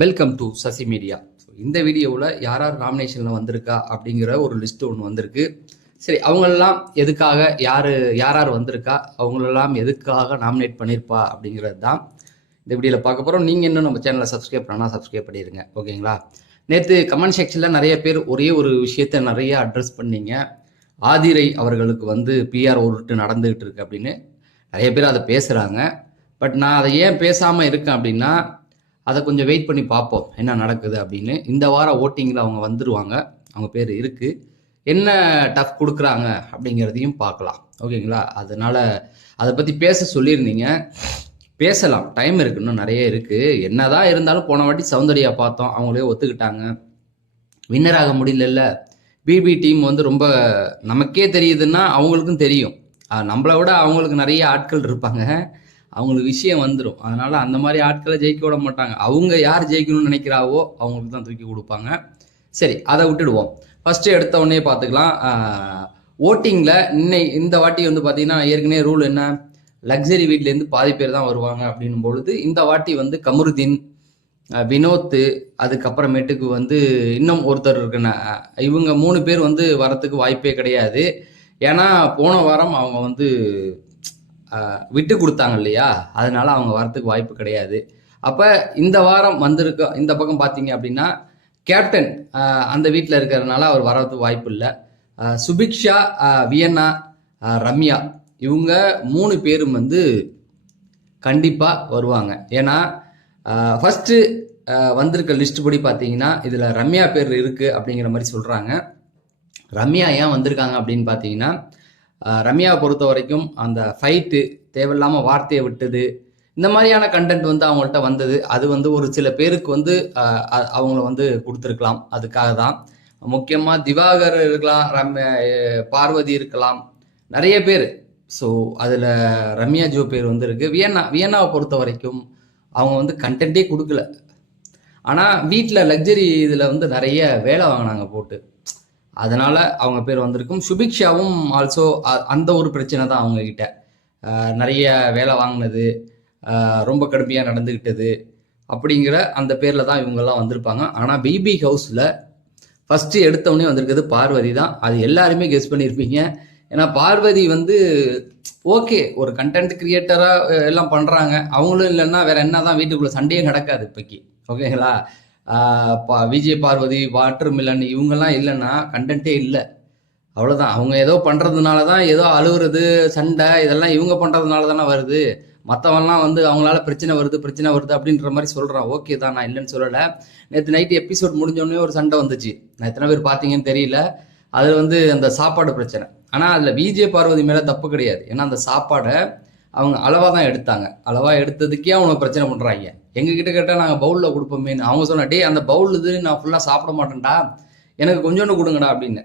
Welcome to Sasi media. இந்த வீடியோவில் யார் யார் நாமினேஷனில் வந்திருக்கா அப்படிங்கிற ஒரு லிஸ்ட் ஒன்று வந்திருக்கு. சரி, அவங்களெல்லாம் எதுக்காக யார் யார் வந்திருக்கா, அவங்களெல்லாம் எதுக்காக நாமினேட் பண்ணியிருப்பா அப்படிங்கிறது தான் இந்த வீடியோவில் பார்க்க போகிறோம். நீங்கள் இன்னும் நம்ம சேனலை சப்ஸ்கிரைப் பண்ணால் சப்ஸ்கிரைப் பண்ணிடுங்க, ஓகேங்களா? நேற்று கமெண்ட் செக்ஷனில் நிறைய பேர் ஒரே ஒரு விஷயத்தை நிறைய அட்ரஸ் பண்ணீங்க. ஆதிரை அவர்களுக்கு பிஆர் உருட்டு நடந்துகிட்டு இருக்கு அப்படின்னு நிறைய பேர் அதை பேசுகிறாங்க. பட் நான் அதை ஏன் பேசாமல் இருக்கேன் அப்படின்னா, அதை கொஞ்சம் வெயிட் பண்ணி பார்ப்போம் என்ன நடக்குது அப்படின்னு. இந்த வாரம் ஓட்டிங்கில் அவங்க வந்துடுவாங்க, அவங்க பேர் இருக்குது. என்ன டஃப் கொடுக்குறாங்க அப்படிங்கிறதையும் பார்க்கலாம், ஓகேங்களா? அதனால் அதை பற்றி பேச சொல்லியிருந்தீங்க, பேசலாம், டைம் இருக்குது, இன்னும் நிறைய இருக்குது. என்ன தான் இருந்தாலும் போன வாட்டி சௌந்தர்யா பார்த்தோம், அவங்களே ஒத்துக்கிட்டாங்க. வின்னராக முடியல. பிபி டீம் ரொம்ப நமக்கே தெரியுதுன்னா அவங்களுக்கும் தெரியும், நம்மளை விட அவங்களுக்கு நிறைய ஆட்கள் இருப்பாங்க, அவங்களுக்கு விஷயம் வந்துடும். அதனால் அந்த மாதிரி ஆட்களை ஜெயிக்க விட மாட்டாங்க. அவங்க யார் ஜெயிக்கணும்னு நினைக்கிறாவோ அவங்களுக்கு தான் தூக்கி கொடுப்பாங்க. சரி, அதை விட்டுடுவோம். ஃபஸ்ட்டு எடுத்த உடனே பார்த்துக்கலாம். ஓட்டிங்கில் இந்த வாட்டி பார்த்தீங்கன்னா, ஏற்கனவே ரூல் என்ன, லக்ஸரி வீட்லேருந்து பாதி பேர் தான் வருவாங்க அப்படின்னும் பொழுது இந்த வாட்டி கமருதீன், வினோத், அதுக்கப்புறமேட்டுக்கு இன்னும் ஒருத்தர் இருக்குன்னு, இவங்க 3 பேர் வரத்துக்கு வாய்ப்பே கிடையாது. ஏன்னா போன வாரம் அவங்க விட்டு கொடுத்தாங்க இல்லையா, அதனால அவங்க வரத்துக்கு வாய்ப்பு கிடையாது. அப்போ இந்த வாரம் வந்திருக்க இந்த பக்கம் பார்த்தீங்க அப்படின்னா, கேப்டன் அந்த வீட்டில் இருக்கிறதுனால அவர் வரதுக்கு வாய்ப்பு இல்லை. சுபிக்ஷா, வியன்னா, ரம்யா, இவங்க 3 பேரும் கண்டிப்பாக வருவாங்க. ஏன்னா ஃபஸ்ட்டு வந்திருக்க லிஸ்ட் படி பார்த்தீங்கன்னா இதில் ரம்யா பேர் இருக்குது அப்படிங்கிற மாதிரி சொல்கிறாங்க. ரம்யா ஏன் வந்திருக்காங்க அப்படின்னு பார்த்தீங்கன்னா, ரம்யாவை பொறுத்த வரைக்கும் அந்த ஃபைட்டு, தேவையில்லாமல் வார்த்தையை விட்டது, இந்த மாதிரியான கண்டென்ட் அவங்கள்ட்ட வந்தது. அது ஒரு சில பேருக்கு அவங்கள கொடுத்துருக்கலாம். அதுக்காக தான். முக்கியமாக திவாகர் இருக்கலாம், பார்வதி இருக்கலாம், நிறைய பேர். ஸோ அதில் ரம்யா ஜோ பேர் இருக்கு. வியன்னாவை பொறுத்த வரைக்கும் அவங்க கண்டென்ட்டே கொடுக்கல. ஆனால் வீட்டில் லக்ஸரி இதில் நிறைய வேலை வாங்கினாங்க போட்டு, அதனால் அவங்க பேர் வந்திருக்கும். சுபிக்ஷாவும் ஆல்சோ அந்த ஒரு பிரச்சனை தான் அவங்கக்கிட்ட, நிறைய வேலை வாங்கினது, ரொம்ப கடுமையாக நடந்துக்கிட்டது அப்படிங்கிற அந்த பேரில் தான் இவங்கெல்லாம் வந்திருப்பாங்க. ஆனால் பிபி ஹவுஸில் ஃபஸ்ட்டு எடுத்தவொடனே வந்திருக்கிறது பார்வதி தான். அது எல்லாருமே கெஸ் பண்ணியிருப்பீங்க. ஏன்னா பார்வதி ஓகே, ஒரு கண்டென்ட் கிரியேட்டராக எல்லாம் பண்ணுறாங்க. அவங்களும் இல்லைன்னா வேற என்ன தான், வீட்டுக்குள்ளே சண்டையே நடக்காது இப்போக்கி, ஓகேங்களா? விஜய், பார்வதி, வாட்டர் மிலன் இவங்கெல்லாம் இல்லைன்னா கண்டென்ட்டே இல்லை, அவ்வளோதான். அவங்க ஏதோ பண்ணுறதுனால தான், ஏதோ அழுகுறது, சண்டை, இதெல்லாம் இவங்க பண்ணுறதுனால தானே வருது. மற்றவெல்லாம் அவங்களால பிரச்சனை வருது அப்படின்ற மாதிரி சொல்கிறான். ஓகே தான், நான் இல்லைன்னு சொல்லலை. நேற்று நைட்டு எபிசோட் முடிஞ்சோடனே ஒரு சண்டை வந்துச்சு, நான் எத்தனை பேர் பார்த்தீங்கன்னு தெரியல. அது அந்த சாப்பாடு பிரச்சனை. ஆனால் அதில் விஜய் பார்வதி மேலே தப்பு கிடையாது. ஏன்னா அந்த சாப்பாடை அவங்க அளவாக தான் எடுத்தாங்க. அளவாக எடுத்ததுக்கே அவங்க பிரச்சனை பண்ணுறாங்க. எங்ககிட்ட கேட்டால் நாங்கள் பவுலில் கொடுப்போமேன்னு. அவங்க சொன்னா, டே அந்த பவுல் நான் ஃபுல்லாக சாப்பிட மாட்டேன்டா, எனக்கு கொஞ்சோண்டு கொடுங்கடா அப்படின்னு.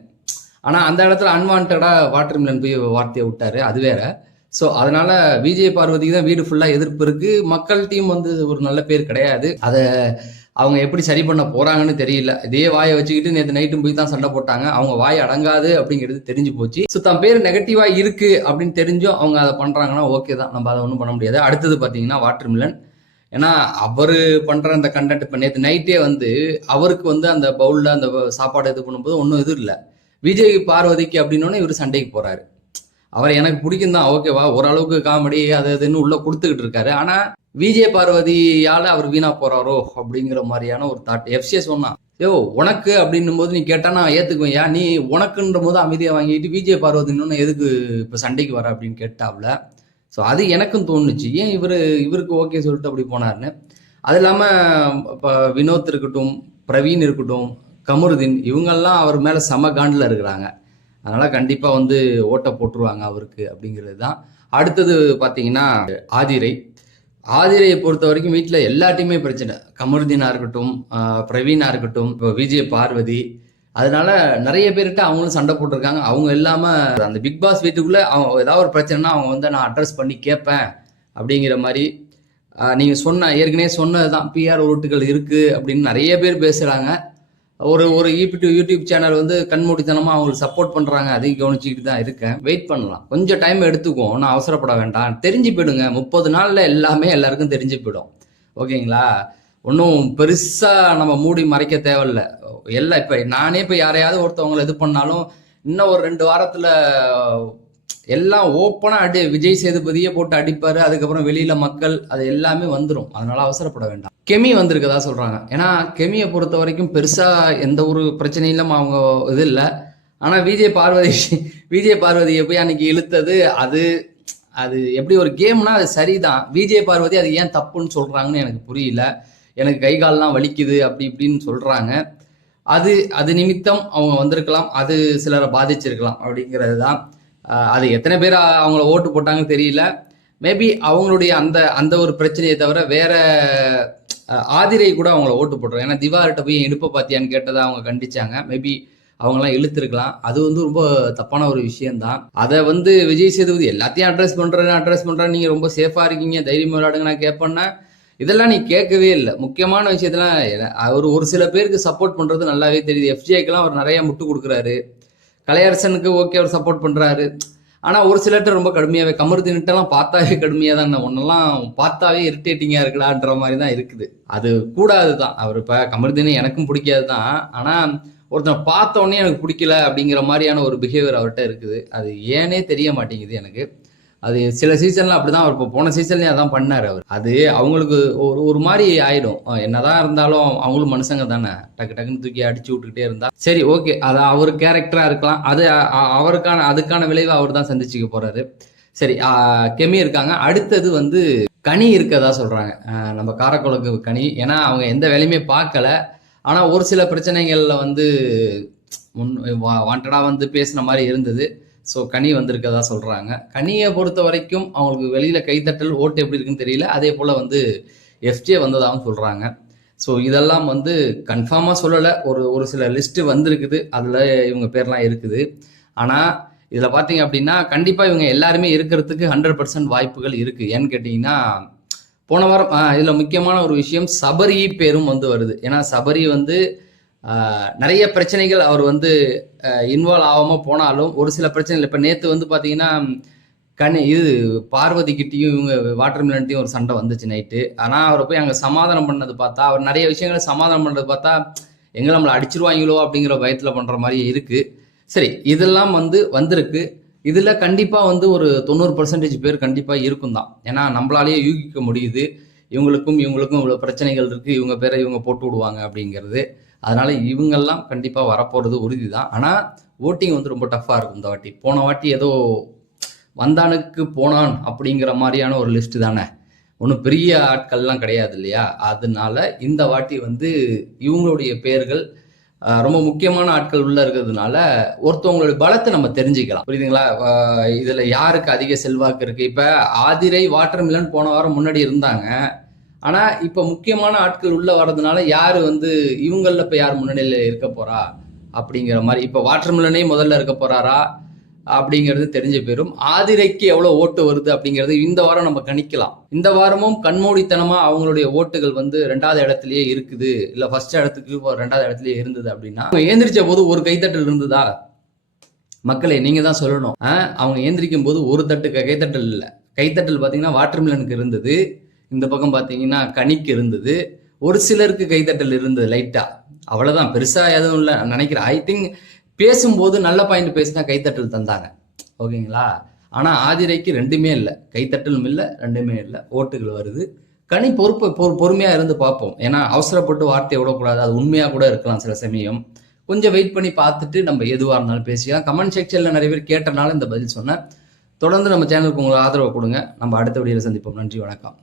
ஆனால் அந்த இடத்துல அன்வான்டாக வாட்டர் மிலன் போய் வார்த்தையை விட்டாரு, அது வேற. ஸோ அதனால விஜய் பார்வதிக்கு தான் வீடு ஃபுல்லாக எதிர்ப்பு இருக்குது. மக்கள் டீம் ஒரு நல்ல பேர் கிடையாது. அதை அவங்க எப்படி சரி பண்ண போறாங்கன்னு தெரியல. இதே வாயை வச்சுக்கிட்டு நேற்று நைட்டும் போய் தான் சண்டை போட்டாங்க. அவங்க வாய் அடங்காது அப்படிங்கிறது தெரிஞ்சு போச்சு. ஸோ தன் பேர் நெகட்டிவா இருக்கு அப்படின்னு தெரிஞ்சும் அவங்க அதை பண்றாங்கன்னா ஓகே தான், நம்ம அதை ஒன்றும் பண்ண முடியாது. அடுத்தது பார்த்தீங்கன்னா வாட்டர் மிலன். ஏன்னா அவரு பண்ற அந்த கண்டென்ட் இப்போ நேற்று நைட்டே அவருக்கு அந்த பவுல்ல அந்த சாப்பாடு இது பண்ணும்போது ஒன்றும் இது இல்லை. விஜய் பார்வதிக்கு அப்படின்னோடனே இவர் சண்டைக்கு போறாரு. அவர் எனக்கு பிடிக்கும் தான், ஓகேவா, ஓரளவுக்கு காமெடி அது இதுன்னு உள்ள கொடுத்துக்கிட்டு இருக்காரு. ஆனா விஜய் பார்வதியால அவர் வீணா போறாரோ அப்படிங்கிற மாதிரியான ஒரு தாட். எஃப்சிஎஸ் சொன்னா, உனக்கு அப்படின்னும் போது நீ கேட்டா நான் ஏத்துக்குவேன், ஏன் நீ உனக்குன்ற போது அமைதியா வாங்கிட்டு விஜய் பார்வதின்னு எதுக்கு இப்ப சண்டைக்கு வர அப்படின்னு கேட்டாப்ல. ஸோ அது எனக்கும் தோணுச்சு, ஏன் இவருக்கு ஓகே சொல்லிட்டு அப்படி போனாருன்னு. அது இல்லாம இப்போ வினோத் இருக்கட்டும், பிரவீன் இருக்கட்டும், கமருதீன், இவங்கெல்லாம் அவர் மேல செம காண்டில் இருக்கிறாங்க. அதனால கண்டிப்பா ஓட்டை போட்டுருவாங்க அவருக்கு அப்படிங்கிறது தான். அடுத்தது பார்த்தீங்கன்னா ஆதிரையை பொறுத்த வரைக்கும் வீட்டில் எல்லாத்தையுமே பிரச்சனை. கமருதீனா இருக்கட்டும், பிரவீனா இருக்கட்டும், இப்போ விஜய் பார்வதி, அதனால நிறைய பேர்கிட்ட அவங்களும் சண்டை போட்டிருக்காங்க. அவங்க இல்லாம அந்த பிக் பாஸ் வீட்டுக்குள்ள அவங்க ஏதாவது ஒரு பிரச்சனைனா அவங்க நான் அட்ரஸ் பண்ணி கேட்பேன் அப்படிங்கிற மாதிரி. நீங்க ஏற்கனவே சொன்னதுதான், பிஆர் ஓட்டுகள் இருக்கு அப்படின்னு நிறைய பேர் பேசுறாங்க. ஒரு யூடியூப் சேனல் கண்மூடித்தனமா அவங்களுக்கு சப்போர்ட் பண்றாங்க, அதையும் கவனிச்சுக்கிட்டு தான் இருக்கேன். வெயிட் பண்ணலாம், கொஞ்சம் டைம் எடுத்துக்கும், நான் அவசரப்பட வேண்டாம். தெரிஞ்சு போயிடுங்க, 30 நாள்ல எல்லாமே எல்லாருக்கும் தெரிஞ்சு போயிடும், ஓகேங்களா? ஒன்றும் பெருசா நம்ம மூடி மறைக்க தேவையில்ல. எல்லாம் இப்ப நானே இப்ப யாரையாவது ஒருத்தவங்களை இது பண்ணாலும் இன்னும் ஒரு 2 வாரத்துல எல்லாம் ஓப்பனா விஜய் சேதுபதியே போட்டு அடிப்பாரு. அதுக்கப்புறம் வெளியில மக்கள் அது எல்லாமே வந்துடும். அதனால அவசரப்பட வேண்டாம். கெமி வந்திருக்கதா சொல்றாங்க. ஏன்னா கெமியை பொறுத்த வரைக்கும் பெருசா எந்த ஒரு பிரச்சனையிலும் அவங்க இது இல்லை. ஆனா விஜய் பார்வதியை போய் அன்னைக்கு இழுத்தது அது அது எப்படி ஒரு கேம்னா அது சரிதான். விஜய் பார்வதி அது ஏன் தப்புன்னு சொல்றாங்கன்னு எனக்கு புரியல. எனக்கு கை கால்லாம் வலிக்குது அப்படி இப்படின்னு சொல்றாங்க. அது நிமித்தம் அவங்க வந்திருக்கலாம். அது சிலரை பாதிச்சிருக்கலாம் அப்படிங்கிறது தான். அது எத்தனை பேர் அவங்கள ஓட்டு போட்டாங்கன்னு தெரியல. மேபி அவங்களுடைய அந்த ஒரு பிரச்சனையை தவிர வேற ஆதிரை கூட அவங்கள ஓட்டு போட்டுருவாங்க. ஏன்னா திவார்கிட்ட போய் இடுப்ப பாத்தியான்னு கேட்டதை அவங்க கண்டிச்சாங்க. மேபி அவங்களாம் இழுத்துருக்கலாம். அது ரொம்ப தப்பான ஒரு விஷயம்தான். அதை விஜய் சேதுபதி எல்லாத்தையும் அட்ரஸ் பண்றேன், நீங்க ரொம்ப சேஃபா இருக்கீங்க, தைரியமா விளையாடுங்க நான் கேட்பேன்னா இதெல்லாம் நீ கேட்கவே இல்லை. முக்கியமான விஷயத்தெல்லாம் அவர் ஒரு சில பேருக்கு சப்போர்ட் பண்றது நல்லாவே தெரியுது. எஃப்ஜேக்கெல்லாம் அவர் நிறைய முட்டு கொடுக்குறாரு. கலையரசனுக்கு ஓகே அவர் சப்போர்ட் பண்றாரு. ஆனா ஒரு சிலர்கிட்ட ரொம்ப கடுமையாவே, கமருதீன்ட்டெல்லாம் பார்த்தாவே கடுமையா தான், ஒன்னெல்லாம் பார்த்தாவே இரிட்டேட்டிங்கா இருக்கலான்ற மாதிரி தான் இருக்குது. அது கூடாதுதான். அவர் இப்ப கமருதீன் எனக்கும் பிடிக்காது தான். ஆனா ஒருத்தனை பார்த்த உடனே எனக்கு பிடிக்கல அப்படிங்கிற மாதிரியான ஒரு பிஹேவியர் அவர்கிட்ட இருக்குது. அது ஏனே தெரிய மாட்டேங்குது எனக்கு. அது சில சீசன்ல அப்படிதான். அவர் இப்போ போன சீசன்லயும் அதான் பண்ணாரு. அவர் அது அவங்களுக்கு ஒரு மாதிரி ஆயிடும். என்னதான் இருந்தாலும் அவங்களும் மனுஷங்க தானே. டக்குன்னு தூக்கி அடிச்சு விட்டுக்கிட்டே இருந்தா சரி ஓகே, அது அவர் கேரக்டரா இருக்கலாம். அது அதுக்கான விளைவை அவர் தான் சந்திச்சுக்க போறாரு. சரி, கெமி இருக்காங்க. அடுத்தது கனி இருக்கதா சொல்றாங்க. நம்ம காரக்குழக்கு கனி. ஏன்னா அவங்க எந்த வேலையுமே பார்க்கல. ஆனா ஒரு சில பிரச்சனைகள்ல வாண்டடா பேசின மாதிரி இருந்தது. ஸோ கனி வந்திருக்கதா சொல்றாங்க. கனியை பொறுத்த வரைக்கும் அவங்களுக்கு வெளியில கைத்தட்டல் ஓட்டு எப்படி இருக்குன்னு தெரியல. அதே போல எஃப்ஜே வந்ததாகவும் சொல்றாங்க. ஸோ இதெல்லாம் கன்ஃபார்மா சொல்லலை. ஒரு சில லிஸ்ட் வந்திருக்குது. அதுல இவங்க பேர்லாம் இருக்குது. ஆனா இதுல பாத்தீங்க அப்படின்னா கண்டிப்பா இவங்க எல்லாருமே இருக்கிறதுக்கு 100% வாய்ப்புகள் இருக்கு. ஏன்னு கேட்டீங்கன்னா போன வாரம் இதுல முக்கியமான ஒரு விஷயம், சபரி பேரும் வருது. ஏன்னா சபரி நிறைய பிரச்சனைகள் அவர் இன்வால்வ் ஆகாம போனாலும் ஒரு சில பிரச்சனைகள் இப்ப நேத்து பாத்தீங்கன்னா பார்வதி கிட்டையும் இவங்க வாட்டர் மிலன்ட்டையும் ஒரு சண்டை வந்துச்சு நைட்டு. ஆனா அவரை போய் அங்க சமாதானம் பண்ணது பார்த்தா, அவர் நிறைய விஷயங்களை சமாதானம் பண்றது பார்த்தா எங்க நம்மளை அடிச்சிருவாங்களோ அப்படிங்கிற பயத்துல பண்ற மாதிரி இருக்கு. சரி, இதெல்லாம் வந்திருக்கு. இதுல கண்டிப்பா ஒரு 90% பேர் கண்டிப்பா இருக்கும் தான். ஏன்னா நம்மளாலேயே யூகிக்க முடியுது இவங்களுக்கும் இவ்வளவு பிரச்சனைகள் இருக்கு, இவங்க பேரை இவங்க போட்டு விடுவாங்க அப்படிங்கிறது. அதனால இவங்கெல்லாம் கண்டிப்பா வரப்போறது உறுதிதான். ஆனா ஓட்டிங் ரொம்ப டஃபா இருக்கும் இந்த வாட்டி. போன வாட்டி ஏதோ வந்தானுக்கு போனான் அப்படிங்கிற மாதிரியான ஒரு லிஸ்ட் தானே, ஒன்றும் பெரிய ஆட்கள்லாம் கிடையாது இல்லையா. அதனால இந்த வாட்டி இவங்களுடைய பெயர்கள் ரொம்ப முக்கியமான ஆட்கள் உள்ள இருக்கிறதுனால ஒருத்தவங்களுடைய பலத்தை நம்ம தெரிஞ்சுக்கலாம். புரியுதுங்களா? இதுல யாருக்கு அதிக செல்வாக்கு இருக்கு. இப்ப ஆதிரை வாட்டர் மிலன் போன வாரம் முன்னாடி இருந்தாங்க. ஆனா இப்ப முக்கியமான ஆட்கள் உள்ள வர்றதுனால யாரு இவங்கள இப்ப யார் முன்னணியில இருக்க போறா அப்படிங்கிற மாதிரி. இப்ப வாட்டர் மிலனே முதல்ல இருக்க போறாரா அப்படிங்கிறது தெரிஞ்ச பேரும். ஆதிரைக்கு எவ்வளவு ஓட்டு வருது அப்படிங்கிறது இந்த வாரம் நம்ம கணிக்கலாம். இந்த வாரமும் கண்மூடித்தனமா அவங்களுடைய ஓட்டுகள் 2வது இடத்துலயே இருக்குது, இல்ல ஃபர்ஸ்ட் இடத்துக்கு 2வது இடத்துலயே இருந்தது அப்படின்னா, அவங்க ஏந்திரிச்ச போது ஒரு கைத்தட்டல் இருந்ததா? மக்களே நீங்க தான் சொல்லணும். அவங்க ஏந்திரிக்கும் போது ஒரு கைத்தட்டல் இல்ல. கைத்தட்டல் பாத்தீங்கன்னா வாட்டர் மிலனுக்கு இருந்தது, இந்த பக்கம் பாத்தீங்கன்னா கனிக்கு இருந்தது, ஒரு சிலருக்கு கைத்தட்டல் இருந்தது லைட்டா. அவ்வளவுதான், பெருசா எதுவும் இல்லை நினைக்கிறேன். ஐ திங்க் பேசும்போது நல்ல பாயிண்ட் பேசினா கைத்தட்டல் தந்தாங்க. ஓகேங்களா? ஆனா ஆதிரைக்கு 2மே இல்லை, கைத்தட்டலும் இல்லை, 2மே இல்லை, ஓட்டுகள் வருது. கனி பொறுமையா இருந்து பார்ப்போம். ஏன்னா அவசரப்பட்டு வார்த்தையை விடக்கூடாது. அது உண்மையா கூட இருக்கலாம் சில சமயம். கொஞ்சம் வெயிட் பண்ணி பார்த்துட்டு நம்ம எதுவாக இருந்தாலும் பேசிக்கலாம். கமெண்ட் செக்ஷன்ல நிறைய பேர் கேட்டனால இந்த பதில் சொன்னேன். தொடர்ந்து நம்ம சேனலுக்கு உங்களை ஆதரவு கொடுங்க. நம்ம அடுத்த வீடியோல சந்திப்போம். நன்றி, வணக்கம்.